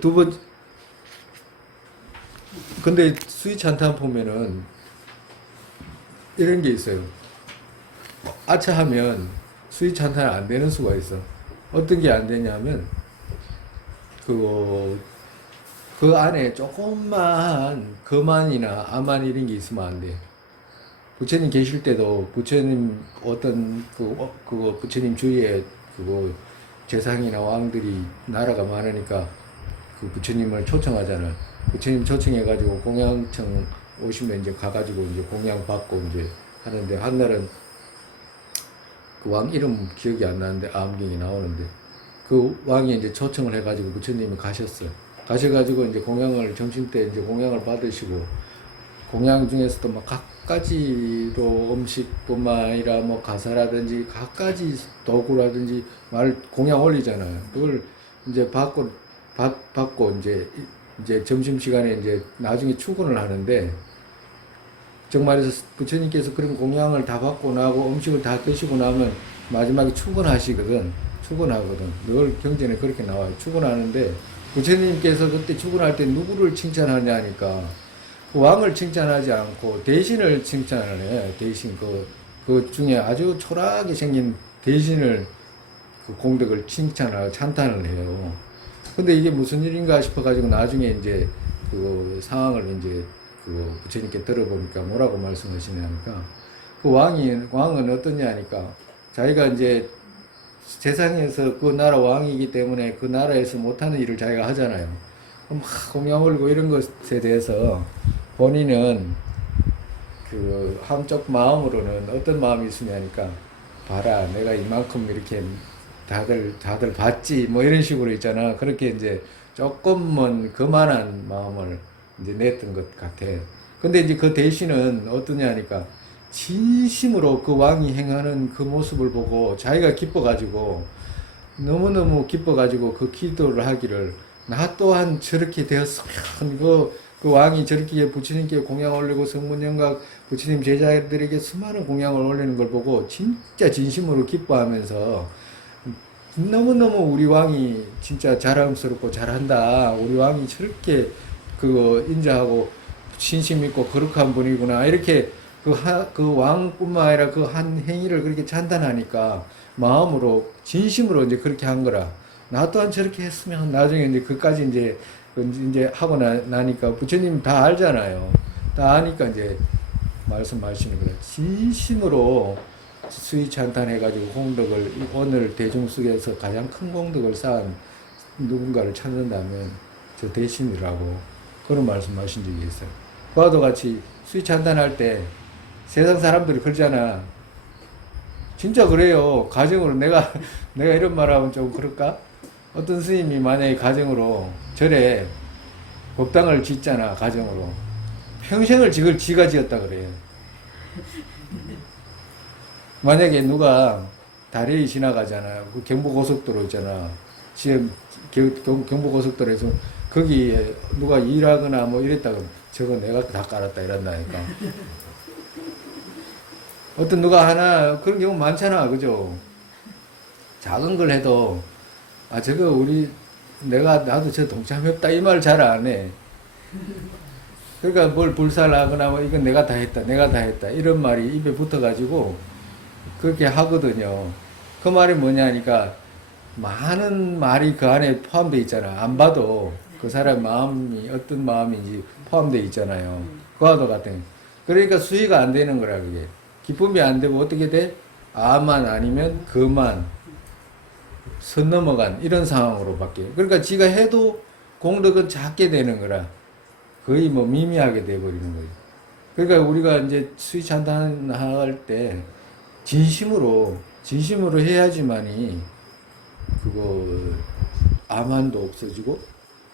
두 번, 근데 수위찬탄 보면은 이런 게 있어요. 아차하면 수위찬탄 안 되는 수가 있어. 어떤 게 안 되냐면, 그 안에 조금만 거만이나 아만 이런 게 있으면 안 돼. 부처님 계실 때도 부처님 어떤 그거 부처님 주위에 그거 재상이나 왕들이 나라가 많으니까 그 부처님을 초청하잖아. 부처님 초청해가지고 공양청 오시면 이제 가가지고 이제 공양 받고 이제 하는데 한날은 그 왕 이름 기억이 안 나는데 암경이 나오는데 그 왕이 이제 초청을 해가지고 부처님이 가셨어요. 가셔가지고 이제 공양을 점심 때 이제 공양을 받으시고 공양 중에서도 막 갖가지로 음식뿐만 아니라 뭐 가사라든지 갖가지 도구라든지 말 공양 올리잖아요. 그걸 이제 받고 이제 점심 시간에 이제 나중에 출근을 하는데 정말해서 부처님께서 그런 공양을 다 받고 나고 음식을 다 드시고 나면 마지막에 출근하시거든. 출근하거든. 늘 경전에 그렇게 나와요. 출근하는데 부처님께서 그때 출근할 때 누구를 칭찬하냐니까 그 왕을 칭찬하지 않고 대신을 칭찬을 해. 대신 그 중에 아주 초라하게 생긴 대신을 그 공덕을 칭찬하고 찬탄을 해요. 근데 이게 무슨 일인가 싶어가지고 나중에 이제 그 상황을 이제 그 부처님께 들어보니까 뭐라고 말씀하시냐니까 그 왕은 어떠냐니까 자기가 이제 세상에서 그 나라 왕이기 때문에 그 나라에서 못하는 일을 자기가 하잖아요. 막 공양 올리고 이런 것에 대해서 본인은 그 한쪽 마음으로는 어떤 마음이 있으냐니까 봐라 내가 이만큼 이렇게 다들 봤지 뭐 이런 식으로 있잖아. 그렇게 이제 조금은 거만한 마음을 이제 냈던 것 같아. 근데 이제 그 대신은 어떠냐니까 진심으로 그 왕이 행하는 그 모습을 보고 자기가 기뻐가지고 너무너무 기뻐가지고 그 기도를 하기를 나 또한 저렇게 되었으면 그 왕이 저렇게 부처님께 공양 올리고 성문영각 부처님 제자들에게 수많은 공양을 올리는 걸 보고 진짜 진심으로 기뻐하면서 너무너무 우리 왕이 진짜 자랑스럽고 잘한다. 우리 왕이 저렇게 그거 인자하고 신심 있고 거룩한 분이구나. 이렇게 그 왕뿐만 아니라 그 한 행위를 그렇게 찬탄하니까 마음으로 진심으로 이제 그렇게 한 거라. 나 또한 저렇게 했으면 나중에 이제 그까지 이제 하고 나니까 부처님 다 알잖아요. 다 아니까 이제 말씀하시는 거라. 진심으로 수위 찬탄해가지고 공덕을 오늘 대중 속에서 가장 큰 공덕을 쌓은 누군가를 찾는다면 저 대신이라고 그런 말씀하신 적이 있어요. 그와도 같이 수위 찬탄할 때 세상 사람들이 그러잖아. 진짜 그래요. 가정으로 내가 이런 말하면 좀 그럴까? 어떤 스님이 만약에 가정으로 절에 법당을 짓잖아. 가정으로 평생을 지가 지었다 그래요. 만약에 누가 다리 지나가잖아. 그 경부고속도로 있잖아. 지금 경부고속도로에서 거기에 누가 일하거나 뭐 이랬다가 저거 내가 다 깔았다 이런다니까. 어떤 누가 하나 그런 경우 많잖아. 그죠? 작은 걸 해도 저거 나도 저 동참했다 이 말 잘 안 해. 그러니까 뭘 불살하거나 뭐 이건 내가 다 했다 이런 말이 입에 붙어가지고 그렇게 하거든요. 그 말이 뭐냐니까 많은 말이 그 안에 포함되어 있잖아. 안 봐도 그 사람 마음이 어떤 마음인지 포함되어 있잖아요. 그와도 같은. 그러니까 수위가 안 되는 거라 그게. 기쁨이 안 되고 어떻게 돼? 아만 아니면 그만 선 넘어간 이런 상황으로 바뀌어요. 그러니까 지가 해도 공덕은 작게 되는 거라 거의 뭐 미미하게 돼버리는 거예요. 그러니까 우리가 이제 수위 찬탄할 때 진심으로 해야지만이 그거 아만도 없어지고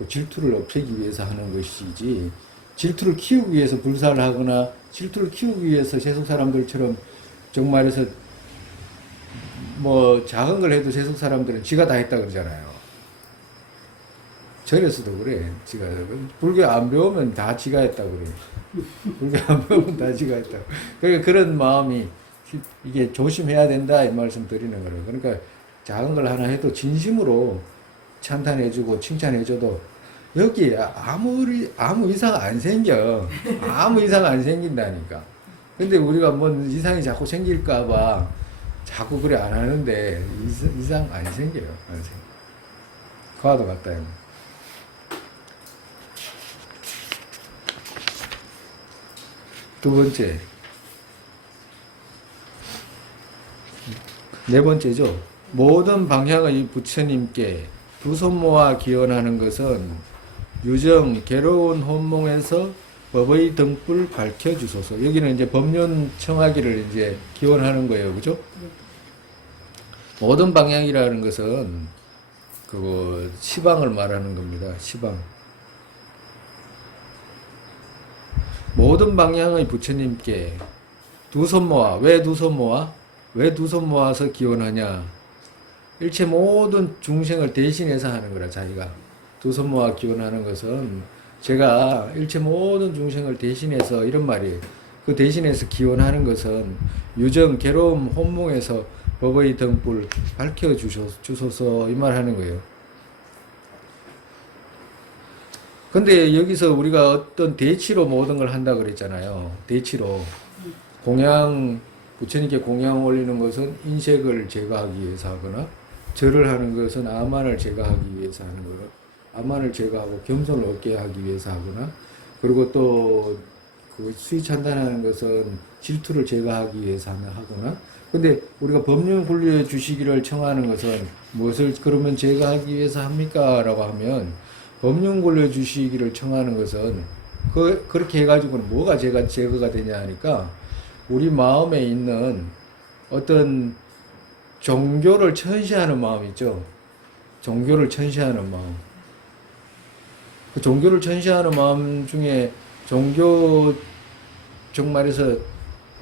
질투를 없애기 위해서 하는 것이지 질투를 키우기 위해서 불사를 하거나 질투를 키우기 위해서 세속 사람들처럼 정말해서 뭐 작은 걸 해도 세속 사람들은 지가 다 했다 그러잖아요. 절에서도 그래. 지가 불교 안 배우면 다 지가 했다 그래. 불교 안 배우면 다 지가 했다. 그러니까 그런 마음이 이게 조심해야 된다 이 말씀 드리는 거예요. 그러니까 작은 걸 하나 해도 진심으로 찬탄해주고 칭찬해줘도 여기 아무 이상 안 생겨. 아무 이상 안 생긴다니까. 근데 우리가 뭔 이상이 자꾸 생길까봐 자꾸 그래 안 하는데 이상 안 생겨요. 안 생겨. 그와도 같다. 이거. 두 번째. 네 번째죠. 모든 방향의 부처님께 두 손 모아 기원하는 것은 유정 괴로운 혼몽에서 법의 등불 밝혀주소서. 여기는 이제 법륜 청하기를 이제 기원하는 거예요. 그죠? 모든 방향이라는 것은 그거 시방을 말하는 겁니다. 시방. 모든 방향의 부처님께 두 손 모아. 왜 두 손 모아? 왜 두 손 모아서 기원하냐? 일체 모든 중생을 대신해서 하는 거라. 자기가 두 손 모아 기원하는 것은 제가 일체 모든 중생을 대신해서 이런 말이에요. 그 대신해서 기원하는 것은 유정 괴로움 혼몽에서 법의 등불 밝혀주소서 이 말 하는 거예요. 근데 여기서 우리가 어떤 대치로 모든 걸 한다 그랬잖아요. 대치로. 부처님께 공양 올리는 것은 인색을 제거하기 위해서 하거나, 절을 하는 것은 아만을 제거하기 위해서 하는 거고, 아만을 제거하고 겸손을 얻게 하기 위해서 하거나, 그리고 또 그 수위 찬단하는 것은 질투를 제거하기 위해서 하거나, 근데 우리가 법륜 굴려 주시기를 청하는 것은 무엇을 그러면 제거하기 위해서 합니까? 라고 하면, 법륜 굴려 주시기를 청하는 것은 그렇게 해가지고는 뭐가 제거가 되냐 하니까, 우리 마음에 있는 어떤 종교를 천시하는 마음 있죠. 종교를 천시하는 마음. 그 종교를 천시하는 마음 중에 정말해서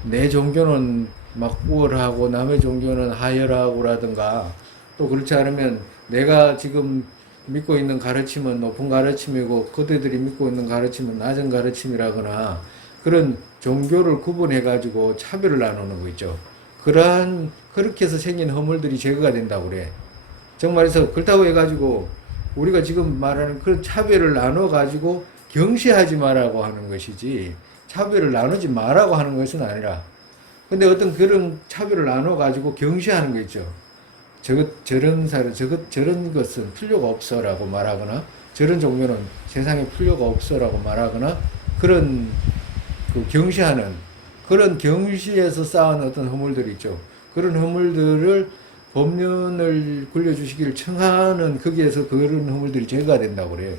내 종교는 막 우월하고 남의 종교는 하열하고라든가, 또 그렇지 않으면 내가 지금 믿고 있는 가르침은 높은 가르침이고 그들이 믿고 있는 가르침은 낮은 가르침이라거나, 그런 종교를 구분해 가지고 차별을 나누는 거 있죠. 그렇게 해서 생긴 허물들이 제거가 된다고 그래. 정말해서 그렇다고 해가지고 우리가 지금 말하는 그런 차별을 나눠 가지고 경시하지 말라고 하는 것이지, 차별을 나누지 말라고 하는 것은 아니라, 근데 어떤 그런 차별을 나눠 가지고 경시하는 거 있죠. 저런 것은 필요가 없어라고 말하거나, 저런 종교는 세상에 필요가 없어라고 말하거나, 그런 그 경시하는, 그런 경시에서 쌓은 어떤 허물들이 있죠. 그런 허물들을 법륜을 굴려주시기를 청하는, 거기에서 그런 허물들이 제거가 된다고 그래요.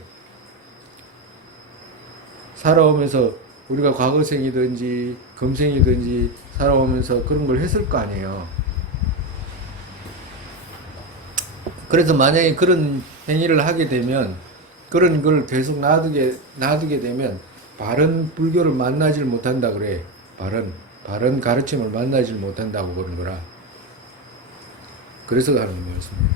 살아오면서 우리가 과거생이든지 금생이든지 살아오면서 그런 걸 했을 거 아니에요. 그래서 만약에 그런 행위를 하게 되면, 그런 걸 계속 놔두게 되면 바른 불교를 만나질 못한다 그래. 바른 가르침을 만나질 못한다고 그런 거라. 그래서 하는 말씀이에요.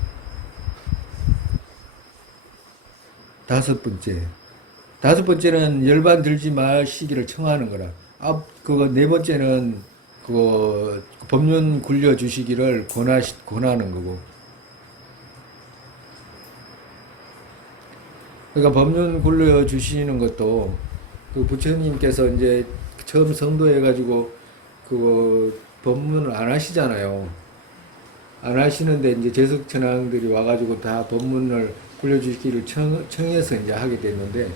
다섯 번째는 열반 들지 마시기를 청하는 거라. 네 번째는 법륜 굴려 주시기를 권하는 거고. 그러니까 법륜 굴려 주시는 것도 그 부처님께서 이제 처음 성도해가지고 법문을 안 하시잖아요. 안 하시는데 이제 재석천왕들이 와가지고 다 법문을 굴려주시기를 청해서 이제 하게 됐는데,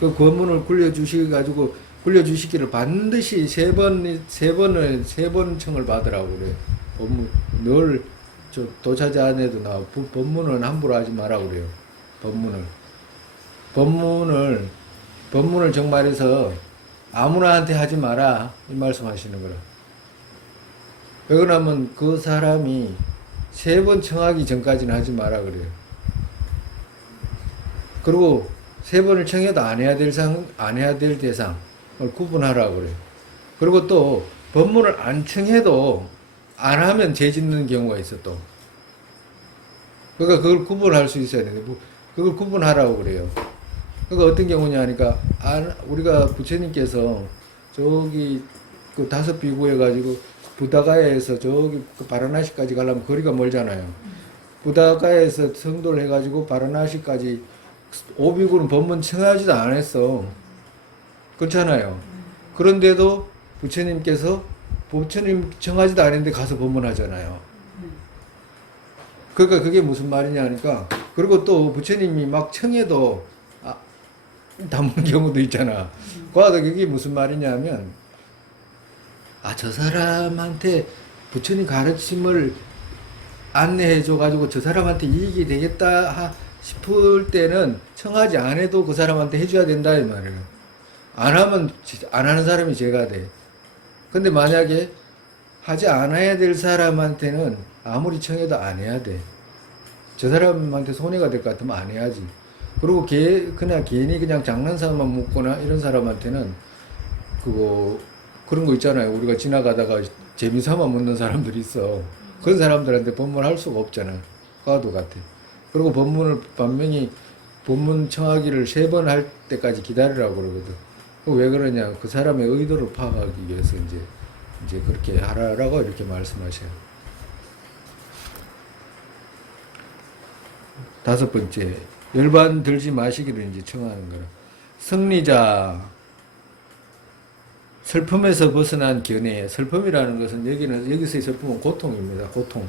그 법문을 굴려주시기를 반드시 세 번 청을 받으라고 그래요. 법문, 늘 도차자 안에도 나와. 법문은 함부로 하지 마라고 그래요. 법문을 정말해서 아무나한테 하지 마라, 이 말씀 하시는 거라. 왜 그러냐면 그 사람이 세 번 청하기 전까지는 하지 마라 그래요. 그리고 세 번을 청해도 안 해야 될 대상을 구분하라고 그래요. 그리고 또 법문을 안 청해도 안 하면 죄 짓는 경우가 있어 또. 그러니까 그걸 구분할 수 있어야 되는데, 그걸 구분하라고 그래요. 그러니까 어떤 경우냐 하니까, 우리가 부처님께서 저기 그 다섯 비구 해가지고 부다가야에서 저기 그 바라나시까지 가려면 거리가 멀잖아요. 부다가야에서 성도를 해가지고 바라나시까지 오비구는 법문 청하지도 않았어. 그렇잖아요. 그런데도 부처님께서 부처님 청하지도 않았는데 가서 법문하잖아요. 그러니까 그게 무슨 말이냐 하니까, 그리고 또 부처님이 막 청해도 담은 경우도 있잖아. 그와도 그게 무슨 말이냐 하면, 저 사람한테 부처님 가르침을 안내해줘가지고 저 사람한테 이익이 되겠다 싶을 때는 청하지 않아도 그 사람한테 해줘야 된다 이 말이에요. 안 하면 안 하는 사람이 죄가 돼. 근데 만약에 하지 않아야 될 사람한테는 아무리 청해도 안 해야 돼. 저 사람한테 손해가 될 것 같으면 안 해야지. 그리고 그냥 괜히 그냥 장난삼아 묻거나 이런 사람한테는 그런 거 있잖아요. 우리가 지나가다가 재미삼아 묻는 사람들이 있어. 그런 사람들한테 법문할 수가 없잖아. 그와도 같아. 그리고 법문을 반면히 법문 청하기를 3번 할 때까지 기다리라고 그러거든. 왜 그러냐? 그 사람의 의도를 파악하기 위해서 이제 그렇게 하라라고 이렇게 말씀하셔요. 5번째, 열반 들지 마시기를 이제 청하는 거라. 승리자, 슬픔에서 벗어난 견해. 슬픔이라는 것은 여기서의 슬픔은 고통입니다. 고통.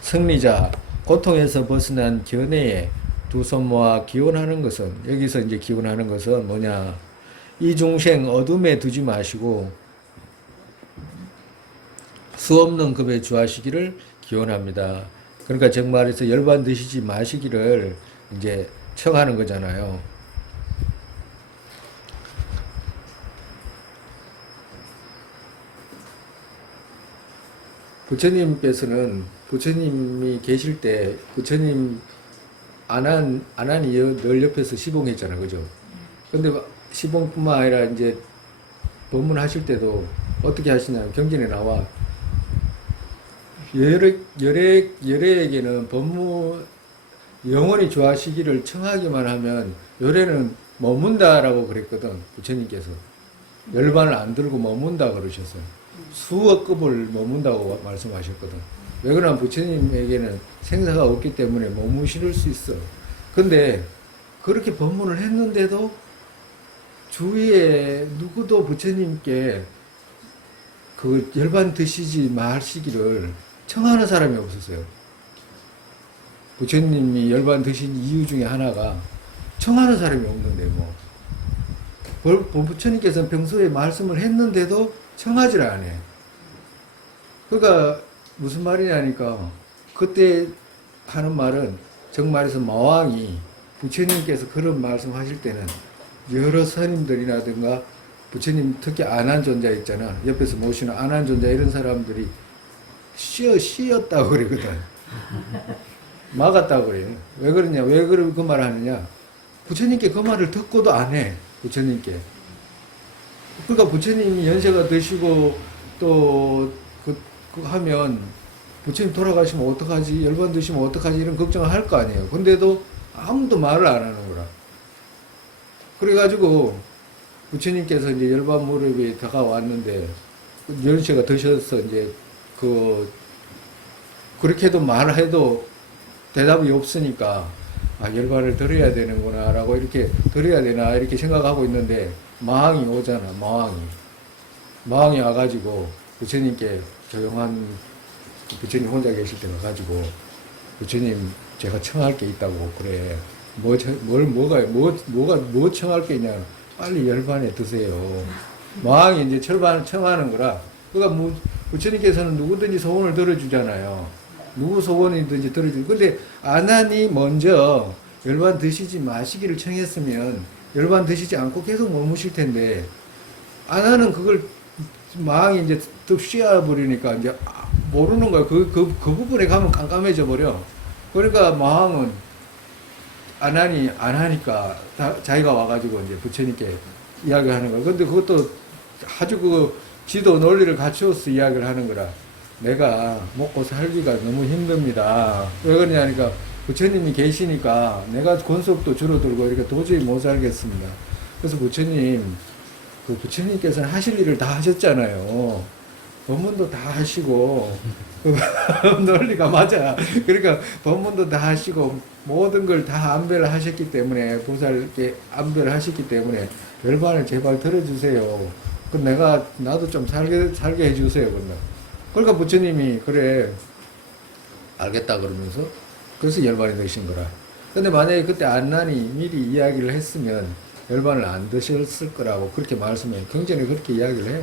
승리자, 고통에서 벗어난 견해에 두 손 모아 기원하는 것은, 여기서 이제 기원하는 것은 뭐냐? 이 중생 어둠에 두지 마시고 수 없는 급에 주하시기를 기원합니다. 그러니까 정말에서 열반 드시지 마시기를 이제 청하는 거잖아요. 부처님께서는 부처님이 계실 때 부처님 안한이 늘 옆에서 시봉했잖아요. 그죠? 근데 시봉뿐만 아니라 이제 법문하실 때도 어떻게 하시냐면 경전에 나와 열애에게는 법문 영원히 좋아하시기를 청하기만 하면 열애는 머문다라고 그랬거든. 부처님께서 열반을 안 들고 머문다 그러셨어요. 수억 급을 머문다고 말씀하셨거든. 왜 그러냐면 부처님에게는 생사가 없기 때문에 머무실 수 있어. 근데 그렇게 법문을 했는데도 주위에 누구도 부처님께 그 열반 드시지 마시기를 청하는 사람이 없었어요. 부처님이 열반 드신 이유 중에 하나가 청하는 사람이 없는데 뭐. 부처님께서는 평소에 말씀을 했는데도 청하지를 않아요. 그러니까 무슨 말이냐니까 그때 하는 말은 정말에서 마왕이 부처님께서 그런 말씀하실 때는 여러 스님들이라든가 부처님 특히 안한존자 있잖아. 옆에서 모시는 안한존자 이런 사람들이 쉬었다고 그러거든. 막았다고 그래요. 왜 그러냐? 왜 그 말 하느냐? 부처님께 그 말을 듣고도 안 해. 부처님께. 그러니까 부처님이 연세가 드시고 또 하면 부처님 돌아가시면 어떡하지? 열반 드시면 어떡하지? 이런 걱정을 할 거 아니에요. 근데도 아무도 말을 안 하는 거라. 그래가지고 부처님께서 이제 열반 무렵이 다가왔는데 연세가 드셔서 이제 그렇게도 말해도 대답이 없으니까 열반을 드려야 되는구나 라고 이렇게 드려야 되나 이렇게 생각하고 있는데 마왕이 오잖아. 마왕이 와가지고 부처님께 조용한 부처님 혼자 계실 때 와가지고 부처님 제가 청할 게 있다고 그래. 뭐 청할 게 있냐. 빨리 열반에 드세요. 마왕이 이제 청하는 거라. 그러니까 부처님께서는 누구든지 소원을 들어주잖아요. 누구 소원이든지 들어주고. 근데 안하니 먼저 열반 드시지 마시기를 청했으면 열반 드시지 않고 계속 머무실 텐데 안하는 그걸 마왕이 이제 뚝 씌워버리니까 이제 모르는 거야. 그 부분에 가면 깜깜해져 버려. 그러니까 마왕은 안 하니까 자기가 와가지고 이제 부처님께 이야기하는 거야. 근데 그것도 아주 지도 논리를 갖추어서 이야기를 하는 거라. 내가 먹고 살기가 너무 힘듭니다. 왜 그러냐니까 부처님이 계시니까 내가 권속도 줄어들고 이렇게 도저히 못 살겠습니다. 그래서 부처님께서는 하실 일을 다 하셨잖아요. 법문도 다 하시고 논리가 맞아. 그러니까 법문도 다 하시고 모든 걸 다 안배를 하셨기 때문에 보살께 안배를 하셨기 때문에 열반을 제발 들어주세요. 그 나도 좀 살게 해주세요. 그러니까 부처님이 그래 알겠다 그러면서 그래서 열반이 되신 거라. 근데 만약에 그때 안난이 미리 이야기를 했으면 열반을 안 드셨을 거라고 그렇게 말씀해. 경전에 그렇게 이야기를 해.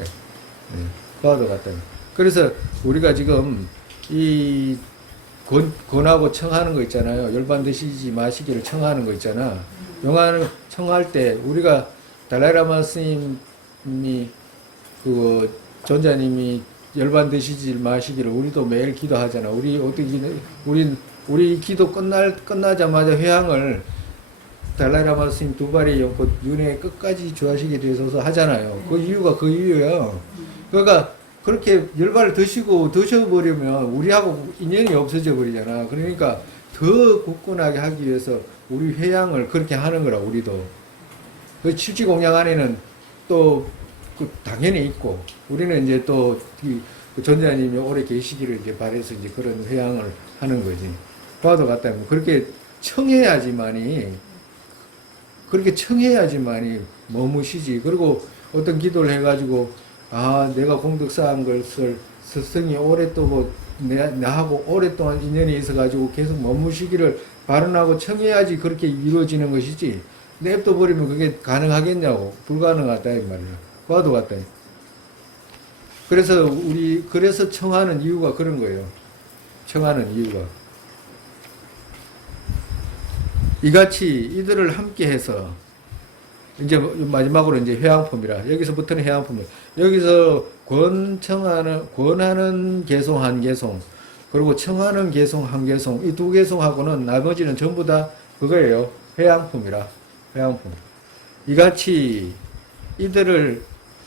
그와도 같다. 그래서 우리가 지금 이 권하고 청하는 거 있잖아요. 열반 드시지 마시기를 청하는 거 있잖아. 영화를 청할 때 우리가 달라이라마 스님이 그 전자님이 열반 드시지 마시기를 우리도 매일 기도하잖아. 우리 어떻게 우리 기도 끝나자마자 회향을 달라이라마 스님 두 발이 연꽃 윤회 끝까지 주하시게 되셔서 하잖아요. 그 이유가 그 이유예요. 그러니까 그렇게 열반을 드셔버리면 우리하고 인연이 없어져 버리잖아. 그러니까 더 굳건하게 하기 위해서 우리 회향을 그렇게 하는 거라, 우리도. 그 칠지공양 안에는 또 당연히 있고, 우리는 이제 또 그 전자님이 오래 계시기를 이제 바래서 이제 그런 회향을 하는 거지. 봐도 같다면 그렇게 청해야지만이 머무시지. 그리고 어떤 기도를 해가지고 내가 공덕 쌓은 것을 스승이 오랫동안 나하고 오랫동안 인연이 있어가지고 계속 머무시기를 발언하고 청해야지 그렇게 이루어지는 것이지. 냅둬 버리면 그게 가능하겠냐고. 불가능하다 이 말이야. 봐도 같다. 그래서 청하는 이유가 그런 거예요. 청하는 이유가. 이같이 이들을 함께 해서 이제 마지막으로 이제 회양품이라. 여기서부터는 회양품이라. 여기서 권하는 개송 한 개송, 그리고 청하는 개송 한 개송, 이 두 개송하고는 나머지는 전부 다 그거예요. 회양품이라. 회양품. 이같이 이들을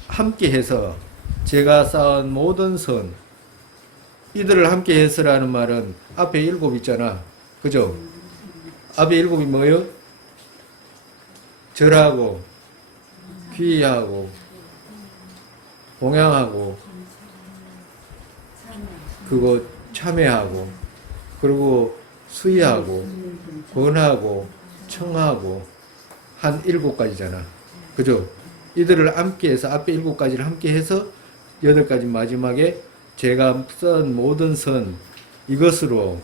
함께 해서 제가 쌓은 모든 선, 이들을 함께 해서라는 말은 앞에 7 있잖아. 그죠? 앞에 7이 뭐예요? 절하고, 귀의하고, 봉양하고, 그거 참회하고, 그리고 수의하고, 권하고, 청하고, 한 7가지잖아. 그죠? 이들을 함께 해서, 앞에 7가지를 함께 해서, 8가지 마지막에 제가 쓴 모든 선, 이것으로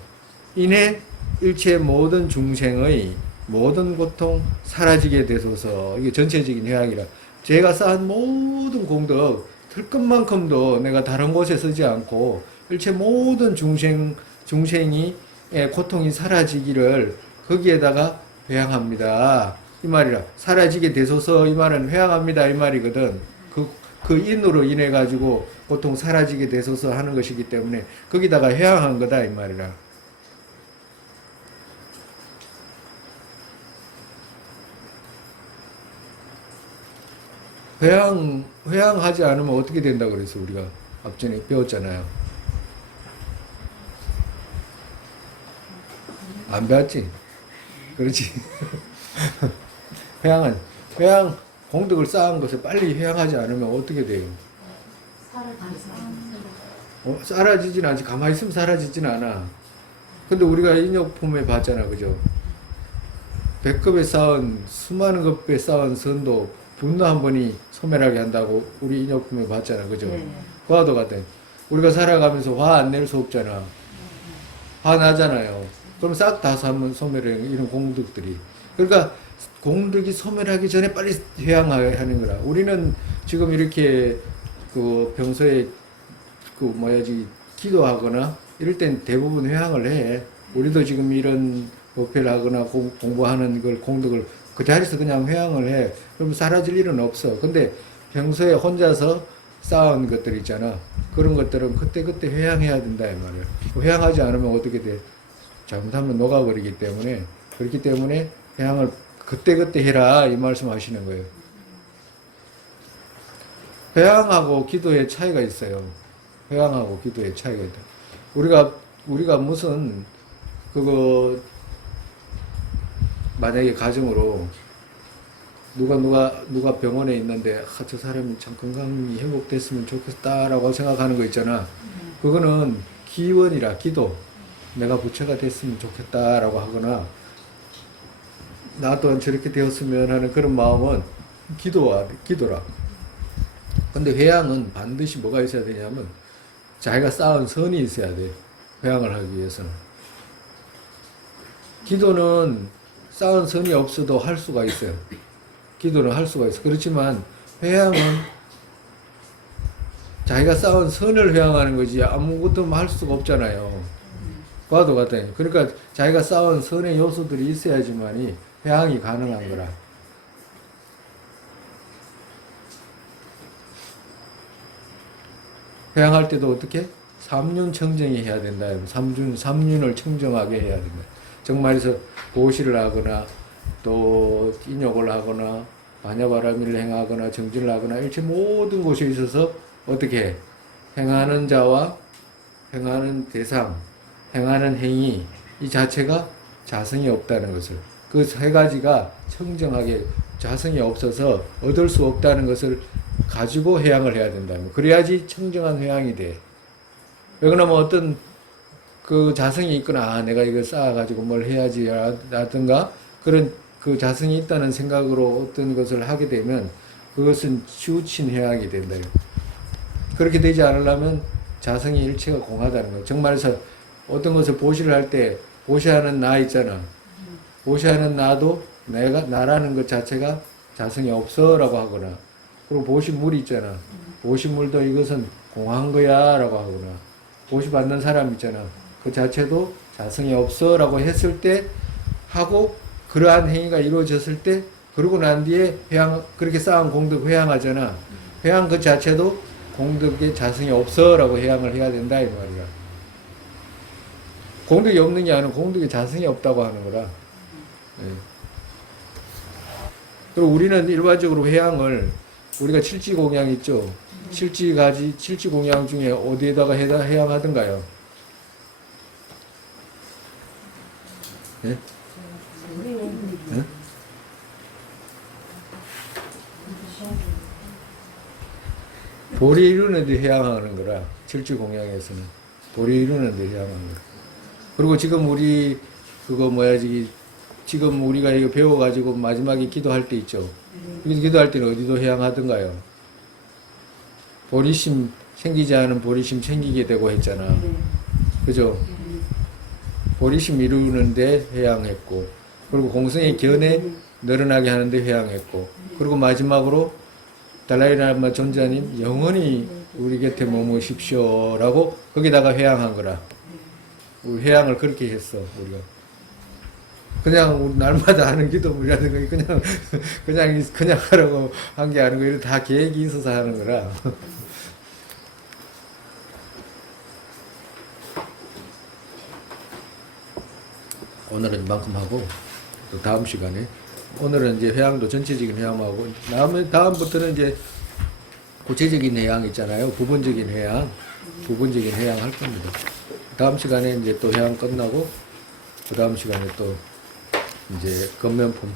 인해 일체 모든 중생의 모든 고통 사라지게 되소서. 이게 전체적인 회양이라. 제가 쌓은 모든 공덕 들것만큼도 내가 다른 곳에 쓰지 않고 일체 모든 중생이 고통이 사라지기를 거기에다가 회양합니다. 이 말이라. 사라지게 되소서 이 말은 회양합니다 이 말이거든. 그 인으로 인해 가지고 고통 사라지게 되소서 하는 것이기 때문에 거기다가 회양한 거다 이 말이라. 회양하지 않으면 어떻게 된다고 그래서 우리가 앞전에 배웠잖아요. 안 배웠지? 그렇지. 회양, 공덕을 쌓은 것을 빨리 회양하지 않으면 어떻게 돼요? 사라지진 않지. 가만히 있으면 사라지진 않아. 근데 우리가 인욕품에 봤잖아. 그죠? 100급에 쌓은, 수많은 급에 쌓은 선도 분노 한 번이 소멸하게 한다고 우리 인욕품에 봤잖아. 그죠? 네. 화도 같아. 우리가 살아가면서 화 안 낼 수 없잖아. 화 나잖아요. 그럼 싹 다 소멸해. 이런 공덕들이. 그러니까 공덕이 소멸하기 전에 빨리 회양하는 거라. 우리는 지금 이렇게 평소에 기도하거나 이럴 땐 대부분 회양을 해. 우리도 지금 이런 법회를 하거나 공부하는 걸 공덕을 그 자리에서 그냥 회양을 해. 그럼 사라질 일은 없어. 근데 평소에 혼자서 쌓은 것들 있잖아. 그런 것들은 그때그때 회양해야 된다 이 말이야. 회양하지 않으면 어떻게 돼? 잘못하면 녹아버리기 때문에. 그렇기 때문에 회양을 그때그때 해라 이 말씀 하시는 거예요. 회양하고 기도의 차이가 있어요. 회양하고 기도의 차이가 있다. 우리가 무슨 만약에 가정으로 누가 병원에 있는데, 아, 저 사람이 참 건강이 회복됐으면 좋겠다라고 생각하는 거 있잖아. 그거는 기원이라, 기도. 내가 부처가 됐으면 좋겠다라고 하거나, 나 또한 저렇게 되었으면 하는 그런 마음은 기도라. 근데 회양은 반드시 뭐가 있어야 되냐면, 자기가 쌓은 선이 있어야 돼. 회양을 하기 위해서는. 기도는 쌓은 선이 없어도 할 수가 있어요. 기도는 할 수가 있어. 그렇지만 회양은 자기가 쌓은 선을 회양하는 거지 아무것도 할 수가 없잖아요. 과도 같아. 그러니까 자기가 쌓은 선의 요소들이 있어야지만이 회양이 가능한 거라. 회양할 때도 어떻게? 삼륜 청정이 해야 된다. 삼륜을 청정하게 해야 된다. 정말에서 보시를 하거나 또 인욕을 하거나 반야바라밀을 행하거나 정진을 하거나 일체 모든 곳에 있어서 어떻게 해? 행하는 자와 행하는 대상, 행하는 행위 이 자체가 자성이 없다는 것을 그 세 가지가 청정하게 자성이 없어서 얻을 수 없다는 것을 가지고 회양을 해야 된다. 그래야지 청정한 회양이 돼. 왜 그러면 어떤 그 자성이 있거나 아, 내가 이걸 쌓아가지고 뭘 해야지 라든가 그런 그 자성이 있다는 생각으로 어떤 것을 하게 되면 그것은 치우친 회양이 된다. 그렇게 되지 않으려면 자성이 일체가 공하다는 거예요. 정말에서 어떤 것을 보시를 할 때 보시하는 나 있잖아. 보시하는 나도 나라는 것 자체가 자성이 없어라고 하거나 그리고 보시물이 있잖아. 보시물도 이것은 공한 거야 라고 하거나 보시 받는 사람 있잖아. 그 자체도 자성이 없어라고 했을 때 하고 그러한 행위가 이루어졌을 때 그러고 난 뒤에 회양 그렇게 쌓은 공덕 회양하잖아. 회양 그 자체도 공덕에 자성이 없어라고 회양을 해야 된다 이 말이야. 공덕이 없는 게 아니라 공덕에 자성이 없다고 하는 거라. 네. 그리고 우리는 일반적으로 회양을 우리가 칠지공양 있죠. 칠지공양 중에 어디에다가 회양하던가요? 네? 네? 보리 이루는 데 회양하는 거라. 칠지공양에서는 보리 이루는 데 회양하는 거라. 그리고 지금 우리 그거 지금 우리가 이거 배워가지고 마지막에 기도할 때 있죠. 기도할 때는 어디도 회양하던가요? 보리심 생기지 않은 보리심 생기게 되고 했잖아. 그죠? 보리심 이루는데 회양했고, 그리고 공성의 견해 늘어나게 하는데 회양했고, 그리고 마지막으로 달라이라마 존자님 영원히 우리 곁에 머무십시오라고 거기다가 회양한 거라. 우리 회양을 그렇게 했어 우리가. 그냥 우리 날마다 하는 기도물이라든가 그냥 하라고 한 게 아니고 이런 다 계획이 있어서 하는 거라. 오늘은 이만큼 하고 또 다음 시간에 오늘은 이제 회양도 전체적인 회양하고 다음부터는 이제 구체적인 회양 있잖아요. 부분적인 회양 할 겁니다. 다음 시간에 이제 또 회양 끝나고 그 다음 시간에 또 이제 건면품